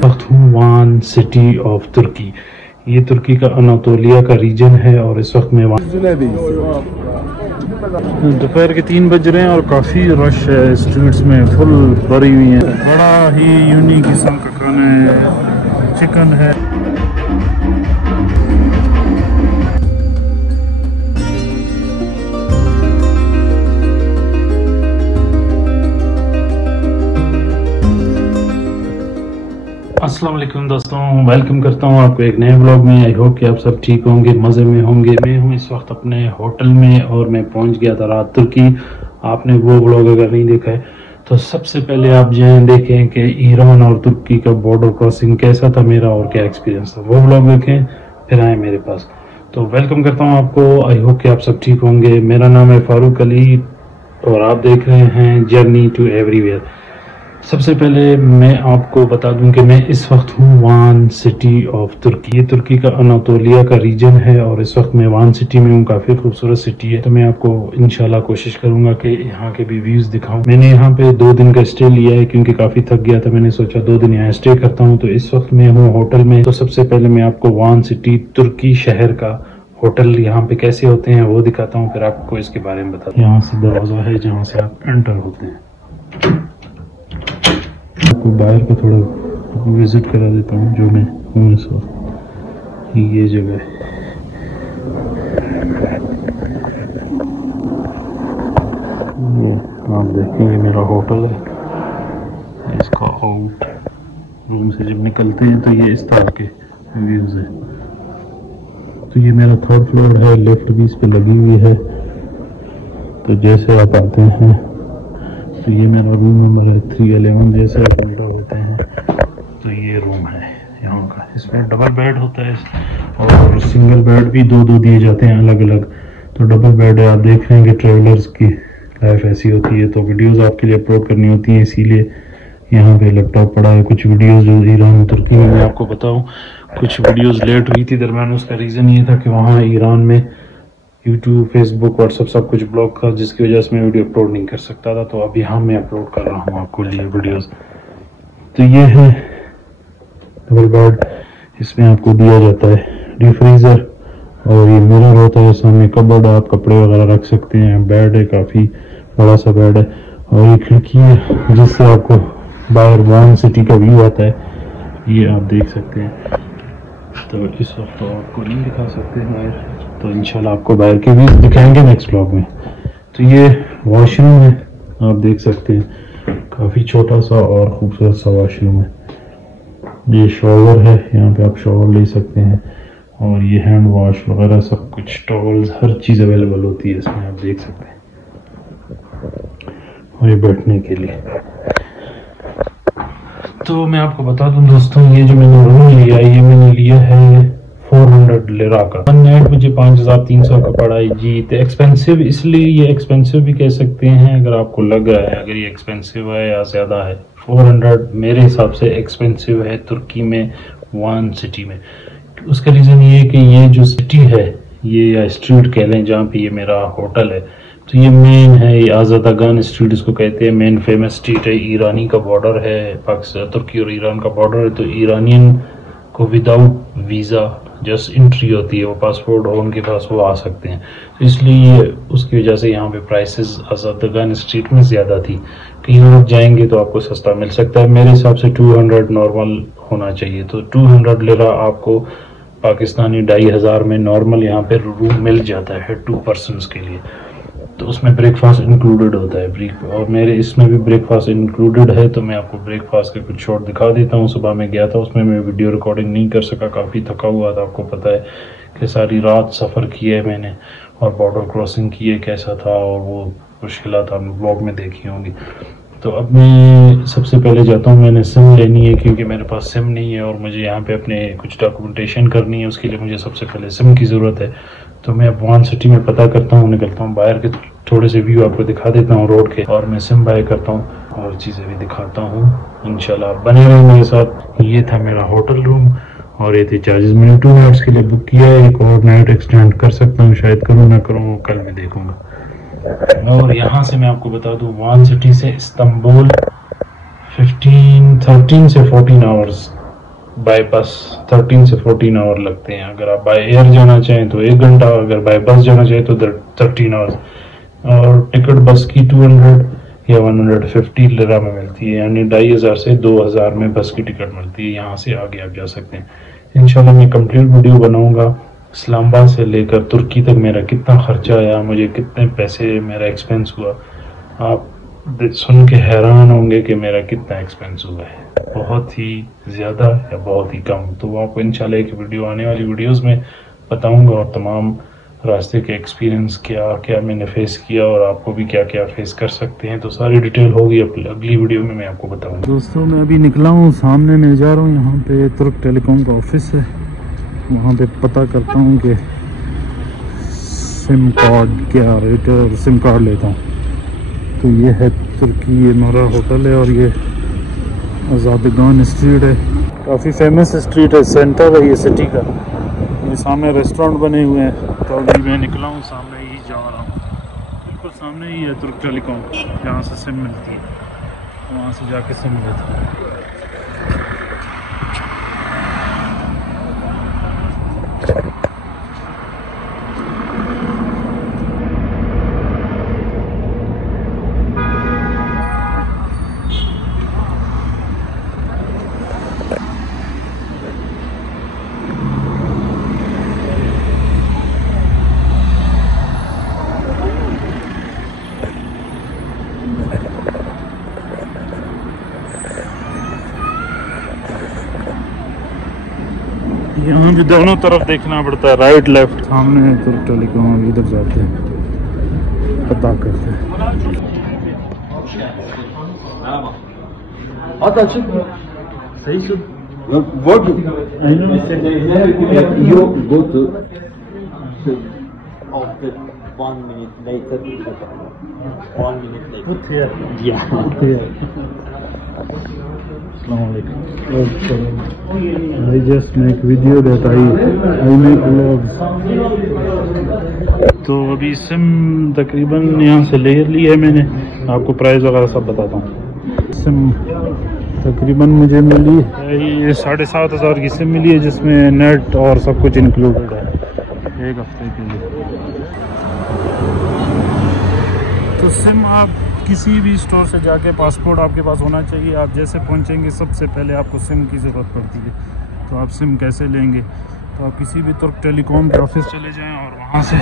वक्त हूँ वान city of तुर्की। ये तुर्की का अनातोलिया का रीजन है और इस वक्त मैं दोपहर के 3 बज रहे हैं और काफ़ी रश है, स्ट्रीट्स में फुल भरी हुई है। बड़ा ही यूनिक किस्म का खाना है, चिकन है। अस्सलाम वालेकुम दोस्तों, वेलकम करता हूँ आपको एक नए व्लॉग में। आई होप कि आप सब ठीक होंगे, मज़े में होंगे। मैं हूँ इस वक्त अपने होटल में और मैं पहुँच गया था रात तुर्की। आपने वो व्लॉग अगर नहीं देखा है तो सबसे पहले आप जाएं देखें कि ईरान और तुर्की का बॉर्डर क्रॉसिंग कैसा था मेरा और क्या एक्सपीरियंस था। वो व्लॉग देखें फिर आए मेरे पास। तो वेलकम करता हूँ आपको। आई होप कि आप सब ठीक होंगे। मेरा नाम है फारूक अली और आप देख रहे हैं जर्नी टू एवरीवेयर। सबसे पहले मैं आपको बता दूं कि मैं इस वक्त हूँ वान सिटी ऑफ तुर्की। ये तुर्की का अनातोलिया का रीजन है और इस वक्त मैं वान सिटी में हूँ। काफ़ी खूबसूरत सिटी है। तो मैं आपको इंशाल्लाह कोशिश करूंगा कि यहाँ के भी व्यूज़ दिखाऊं। मैंने यहाँ पे 2 दिन का स्टे लिया है क्योंकि काफ़ी थक गया था। मैंने सोचा 2 दिन यहाँ स्टे करता हूँ। तो इस वक्त मैं हूँ होटल में। तो सबसे पहले मैं आपको वान सिटी तुर्की शहर का होटल यहाँ पे कैसे होते हैं वो दिखाता हूँ, फिर आपको इसके बारे में बताता हूँ। यहाँ से दरवाज़ा है जहाँ से आप एंटर होते हैं। आपको बाहर का थोड़ा विजिट करा देता हूँ जो मैं हूँ इस वक्त। ये जगह है, ये आप देखेंगे मेरा होटल है। इसका आउट रूम से जब निकलते हैं तो ये इस तरह के व्यूज़ है। तो ये मेरा 3rd फ्लोर है, लिफ्ट भी इस पे लगी हुई है। तो जैसे आप आते हैं तो ये मेरा रूम नंबर है 311। जैसे आप एंटर होते हैं तो ये रूम है यहाँ का। इसमें डबल बेड होता है और सिंगल बेड भी 2-2 दिए जाते हैं अलग अलग। तो डबल बेड है। आप देख रहे हैं कि ट्रेवलर्स की लाइफ ऐसी होती है। तो वीडियोस आपके लिए अपलोड करनी होती हैं, इसीलिए यहाँ पे लैपटॉप पड़ा है। कुछ वीडियोस जो ईरान तुर्की में मैं आपको बताऊँ, कुछ वीडियोज़ लेट हुई थी दरम्यान। उसका रीज़न ये था कि वहाँ ईरान में यूट्यूब, फेसबुक, व्हाट्सअप सब कुछ ब्लॉक था, जिसकी वजह से मैं वीडियो अपलोड नहीं कर सकता था। तो अब यहाँ मैं अपलोड कर रहा हूँ आपको लिए वीडियोस। तो ये है डबल बेड। इसमें आपको दिया जाता है डीप फ्रीज़र और ये मिरर होता है। सामने कबर्ड, आप कपड़े वगैरह रख सकते हैं। बेड है, काफ़ी बड़ा सा बेड है और ये खिड़की है जिससे आपको बाहर वान सिटी का व्यू आता है। ये आप देख सकते हैं। तो इस वक्त तो आपको नहीं दिखा सकते बाहर, तो इंशाल्लाह आपको बाहर के भी दिखाएंगे नेक्स्ट व्लॉग में। तो ये वॉशरूम है, आप देख सकते हैं। काफ़ी छोटा सा और खूबसूरत सा वॉशरूम है। ये शॉवर है, यहाँ पे आप शॉवर ले सकते हैं और ये हैंड वॉश वगैरह सब कुछ, टॉवल्स, हर चीज़ अवेलेबल होती है इसमें, आप देख सकते हैं। और ये बैठने के लिए। तो मैं आपको बता दूं दोस्तों, ये जो मैंने रूम लिया ये मैंने लिया है 400 लिरा का। 1 नाइट मुझे 5300 का पड़ा है जी। तो एक्सपेंसिव इसलिए, ये एक्सपेंसिव भी कह सकते हैं अगर आपको लग रहा है अगर ये एक्सपेंसिव है या ज़्यादा है। 400 मेरे हिसाब से एक्सपेंसिव है तुर्की में, वान सिटी में। उसका रीज़न ये है कि ये जो सिटी है, ये या स्ट्रीट कह लें जहाँ पे ये मेरा होटल है, तो ये मेन है, ये आज़ादागान स्ट्रीट इसको कहते हैं। मेन फेमस स्ट्रीट है। ईरानी का बॉर्डर है, पाकिस्तान, तुर्की और ईरान का बॉर्डर है। तो ईरानियन को विदाउट वीज़ा जस्ट एंट्री होती है, वो पासपोर्ट हो उनके पास वो आ सकते हैं। तो इसलिए उसकी वजह से यहाँ पे प्राइसेस आज़ादागान स्ट्रीट में ज़्यादा थी। कहीं और जाएंगे तो आपको सस्ता मिल सकता है। मेरे हिसाब से 200 नॉर्मल होना चाहिए। तो 200 लिरा आपको पाकिस्तानी 2500 में नॉर्मल यहाँ पे रूम मिल जाता है 2 पर्सनस के लिए। तो उसमें ब्रेकफास्ट इंक्लूडेड होता है। और मेरे इसमें भी ब्रेकफास्ट इंक्लूडेड है। तो मैं आपको ब्रेकफास्ट के कुछ शॉट दिखा देता हूँ। सुबह में गया था, उसमें मैं वीडियो रिकॉर्डिंग नहीं कर सका, काफ़ी थका हुआ था। आपको पता है कि सारी रात सफ़र किया है मैंने और बॉर्डर क्रॉसिंग की है, कैसा था और वो मुश्किल था, ब्लॉग में देखी होंगी। तो अब मैं सबसे पहले जाता हूँ, मैंने सिम लेनी है क्योंकि मेरे पास सिम नहीं है और मुझे यहाँ पे अपने कुछ डॉक्यूमेंटेशन करनी है। उसके लिए मुझे सबसे पहले सिम की ज़रूरत है। तो मैं अब वान सिटी में पता करता हूँ, निकलता हूँ बाहर के थोड़े से व्यू आपको दिखा देता हूँ रोड के, और मैं सिम बाय करता हूँ और चीज़ें भी दिखाता हूँ। इंशाल्लाह बने रहे मेरे साथ। ये था मेरा होटल रूम और ये थे चार्जेस। मैंने 2 नाइट्स के लिए बुक किया है। एक और नाइट एक्सटेंड कर सकता हूँ, शायद करूँ ना करूँ, कल मैं देखूँगा। और यहाँ से मैं आपको बता दूँ, वान सिटी से इस्तांबुल 13 से 14 आवर्स बाय बस, 13 से 14 आवर लगते हैं। अगर आप बाय एयर जाना चाहें तो 1 घंटा, अगर बाय बस जाना चाहें तो 13 आवर्स। और टिकट बस की 200 या 150 लिरा में मिलती है, यानी 2500 से 2000 में बस की टिकट मिलती है। यहाँ से आगे आप जा सकते हैं। इंशाल्लाह मैं कंप्लीट वीडियो बनाऊंगा इस्लामाबाद से लेकर तुर्की तक मेरा कितना खर्चा आया, मुझे कितने पैसे मेरा एक्सपेंस हुआ। आप सुन के हैरान होंगे कि मेरा कितना एक्सपेंस हुआ है, बहुत ही ज़्यादा या बहुत ही कम। तो आपको इंशाल्लाह एक वीडियो आने वाली वीडियोस में बताऊंगा, और तमाम रास्ते के एक्सपीरियंस क्या क्या मैंने फेस किया और आपको भी क्या क्या फेस कर सकते हैं, तो सारी डिटेल होगी अगली वीडियो में मैं आपको बताऊंगा। दोस्तों मैं अभी निकला हूँ, सामने मैं जा रहा हूँ, यहाँ पे तुर्क टेलीकॉम का ऑफिस है, वहाँ पे पता करता हूँ कि सिम कार्ड क्या रेट है और सिम कार्ड लेता हूँ। तो ये है तुर्की, ये हमारा होटल है और ये आज़ादगान स्ट्रीट है, काफ़ी फेमस स्ट्रीट है, सेंटर है ये सिटी का। ये सामने रेस्टोरेंट बने हुए हैं। तो अभी मैं निकला हूँ, सामने ही जा रहा हूँ, बिल्कुल सामने ही है तुर्क टेलीकॉम, जहाँ से सिम मिलती है, वहाँ से जाके सिम लेता हूँ। यहाँ भी दोनों तरफ देखना पड़ता है, राइट लेफ्ट। सामने है तुर्क टेलीकॉम, अभी इधर जाते हैं, पता करते हैं। सही से what I know you go to after 1 minute later 1 minute later put here, yeah put here. Assalamualaikum. I just make video that I make vlogs. तो अभी सिम तकरीबन यहाँ से ले ली है मैंने, आपको प्राइस वगैरह सब बताता हूँ। सिम तकरीबन मुझे मिली है ये 7500 की सिम मिली है, जिसमें नेट और सब कुछ इंक्लूडेड है 1 हफ्ते के लिए। तो सिम आप किसी भी स्टोर से जाके, पासपोर्ट आपके पास होना चाहिए। आप जैसे पहुंचेंगे सबसे पहले आपको सिम की ज़रूरत पड़ती है। तो आप सिम कैसे लेंगे, तो आप किसी भी तुर्क टेलीकॉम के ऑफिस चले जाएं और वहां से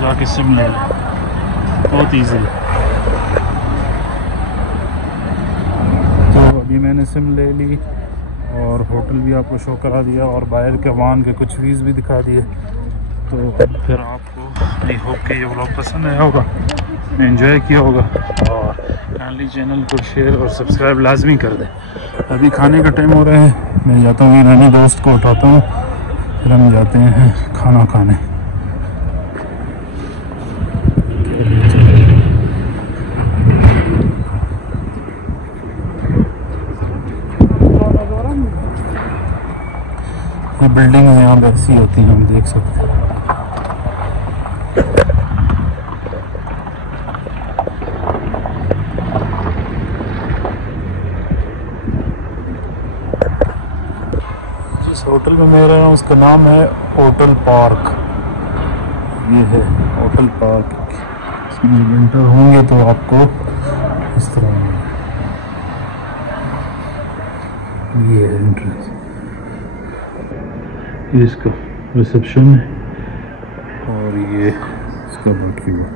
जाके सिम ले लें, बहुत ईजी है। तो अभी मैंने सिम ले ली और होटल भी आपको शो करा दिया और बाहर के वाहन के कुछ व्यूज़ भी दिखा दिए। तो फिर आपको आई होप कि ये व्लॉग पसंद आया होगा, एंजॉय किया होगा, और काइंडली चैनल को शेयर और सब्सक्राइब लाजमी कर दें। अभी खाने का टाइम हो रहा है, मैं जाता हूँ, ईरानी दोस्त को उठाता हूँ, फिर हम जाते हैं खाना खाने। ये बिल्डिंग यहाँ वैसी होती हैं, हम देख सकते हैं। जिस होटल में मैं रह रहा हूँ उसका नाम है होटल पार्क। ये है होटल पार्क, इसमें विंटर होंगे तो आपको इस तरह मिलेगा। ये है एंट्रेंस, ये इसका रिसेप्शन है और ये इसका बाकी हुआ।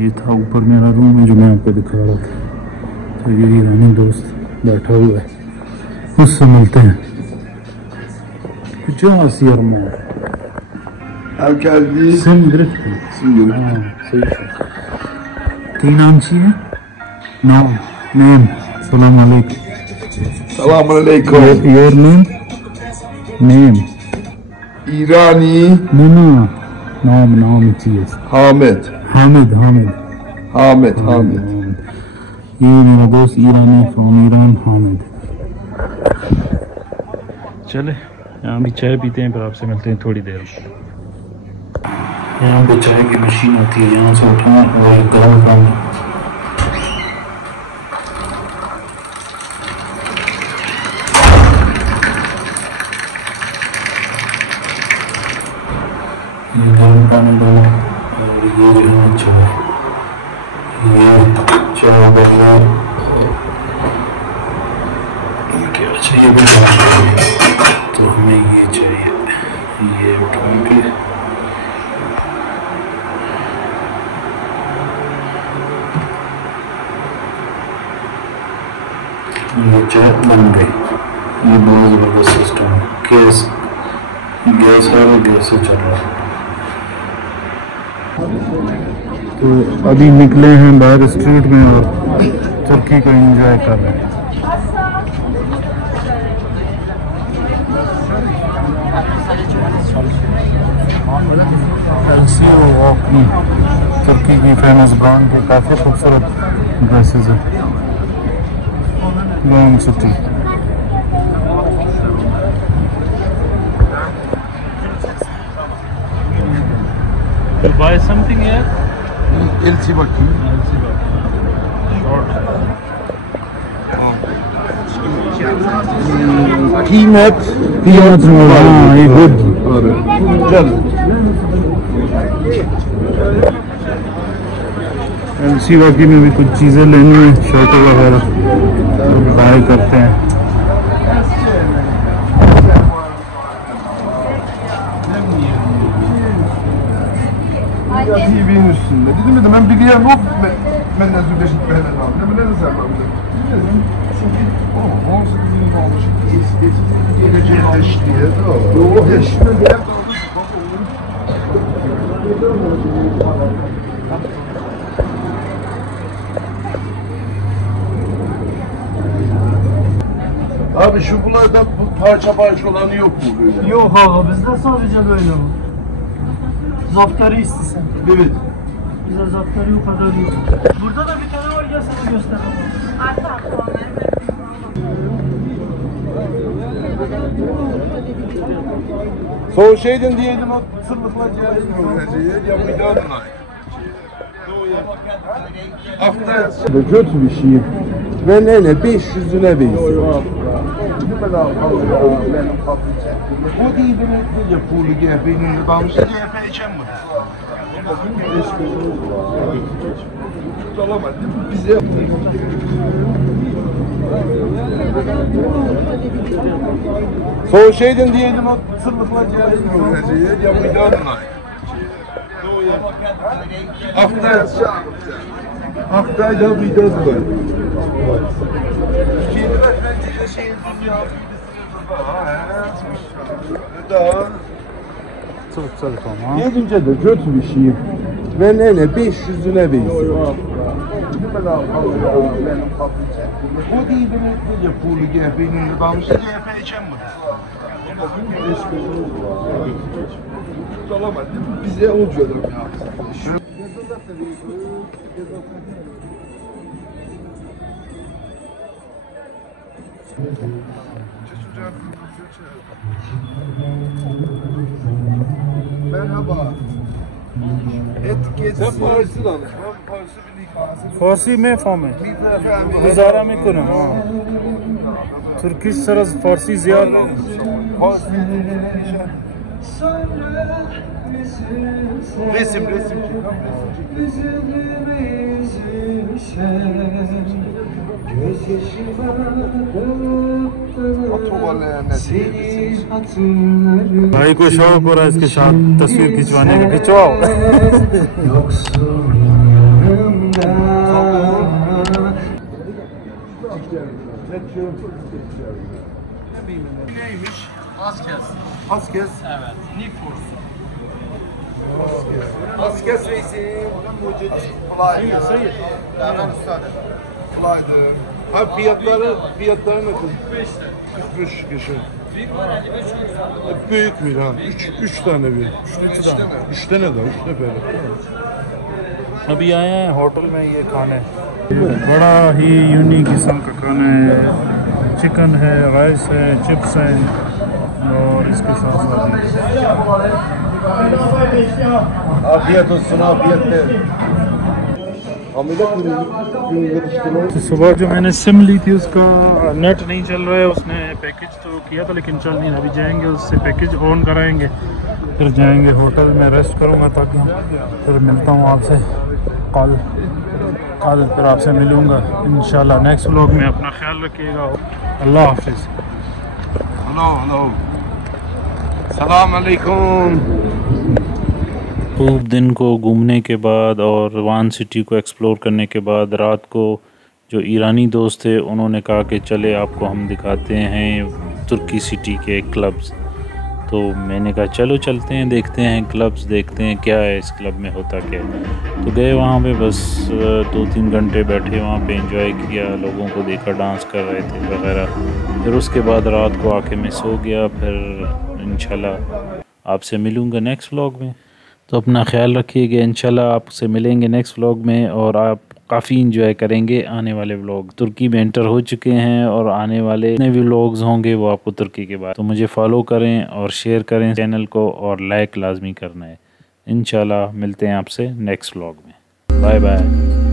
ये था ऊपर मेरा रूम है जो मैं आपको दिखा रहा था। तो ये ईरानी दोस्त बैठा हुआ है, उससे मिलते हैं। जो आसियर में सिम सही तीन नाम चाहिए। नेम सलाम अलैकुम। योर नेम Irani नाम चाहिए। हामिद ये मेरा दोस्त ईरानी, फ्रॉम ईरान, हामिद। चले यहाँ भी चाय पीते हैं, फिर आपसे मिलते हैं थोड़ी देर। यहाँ पे चाय की मशीन होती है, यहाँ से उठाना और गर्म करना। ये गर्म पानी डाला और ये जो है चाय, ये चाय डाला, अच्छा ये भी तो हमें ये चाहिए, ये उठा के ये चाय बन गई। ये बहुत ज़बरदस्त सिस्टम है। गैस है और गैस से चल रहा है। तो अभी निकले हैं बाहर स्ट्रीट में और तुर्की को एंजॉय कर रहे हैं। एलसीओ वॉकी तुर्की की फेमस ब्रांड के काफ़ी खूबसूरत ड्रेसेस हैं। Long city buy something here? LC Baki. Short. Peanut roll. हाँ ये good. चल. LC Baki में भी कुछ चीज़ें लेनी है, शर्ट वगैरह बाय करते हैं। TV'nin üstünde. Dedim ben biliyorum yok ben de Züldeşit Behnen abi. Ne bileyim sen abi. Çünkü o 18 yıl olmuş. Geleceğin eşliğe. Yok eşliğe bir yer Abi şu bunlardan parça olanı yok mu böyle? Yok abi bizde sadece böyle var. Zaptarı istesen. Evet. Bize zaptarı o kadar yok. Burada da bir tane var, gel sana göstereyim. Son şeyden diyelim o sırlıkla gelmiyor. Ya bir daha bunlar. Hafta kötü bir şey. Ve ne 500'üne benziyor. O değil de pulu GF'nin adamı GF içen mi? Bize son şeyden diyelim o sırlıkla gelmiyor. Ya bir daha bunlar. Haftayda bir daha bunlar. Yedince de kötü bir şey. Ve ne 500'üne benziyor. O değil de pulu GF'nin adamı GF içen mi? Bize olacak ya. Merhaba. Sen Farsi danış. Ben Farsi bileyim. फारसी में form है, गुजारा में कुन हाँ Turkish सरस फारसी ज़्यादा Resim. भाई को शौक हो रहा है इसके साथ तस्वीर खिंचवाने का, खिंचवाओ। Neymiş? Askes. Evet, Nifurs. Askes reisi. Sayı. Kolaydı. Ha fiyatları ne kadar? 45 kişi. Büyük mü ha? 3 tane bir. 3 tane de 3 nefer. अभी आए हैं होटल में ये खाने, बड़ा ही यूनिक किस्म का खाना है। चिकन है, राइस है, चिप्स है और इसके साथ साथ Afiyet olsun, afiyetler. तो सुबह जो मैंने सिम ली थी उसका नेट नहीं चल रहा है, उसने पैकेज तो किया था लेकिन चल नहीं। अभी जाएंगे उससे पैकेज ऑन कराएंगे, फिर जाएंगे होटल में, रेस्ट करूँगा ताकि फिर मिलता हूँ आपसे कल फिर आपसे मिलूँगा इंशाल्लाह नेक्स्ट व्लॉग में। अपना ख्याल रखिएगा, अल्लाह हाफिज़। हेलो सलाम अलैकुम। खूब दिन को घूमने के बाद और वान सिटी को एक्सप्लोर करने के बाद रात को जो ईरानी दोस्त थे उन्होंने कहा कि चले आपको हम दिखाते हैं तुर्की सिटी के क्लब्स। तो मैंने कहा चलो चलते हैं, देखते हैं क्लब्स, देखते हैं क्या है इस क्लब में, होता क्या है। तो गए वहाँ पे, बस 2-3 घंटे बैठे वहाँ पे, एंजॉय किया, लोगों को देखा डांस कर रहे थे वगैरह। फिर उसके बाद रात को आके मैं सो गया। फिर इंशाल्लाह आपसे मिलूँगा नेक्स्ट व्लॉग में। तो अपना ख्याल रखिएगा, इंशाल्लाह आपसे मिलेंगे नेक्स्ट व्लॉग में और आप काफ़ी इंजॉय करेंगे आने वाले व्लॉग। तुर्की में एंटर हो चुके हैं और आने वाले जितने भी व्लॉग्स होंगे वो आपको तुर्की के बाद। तो मुझे फॉलो करें और शेयर करें चैनल को और लाइक लाजमी करना है। इंशाल्लाह मिलते हैं आपसे नेक्स्ट व्लॉग में। Bye bye.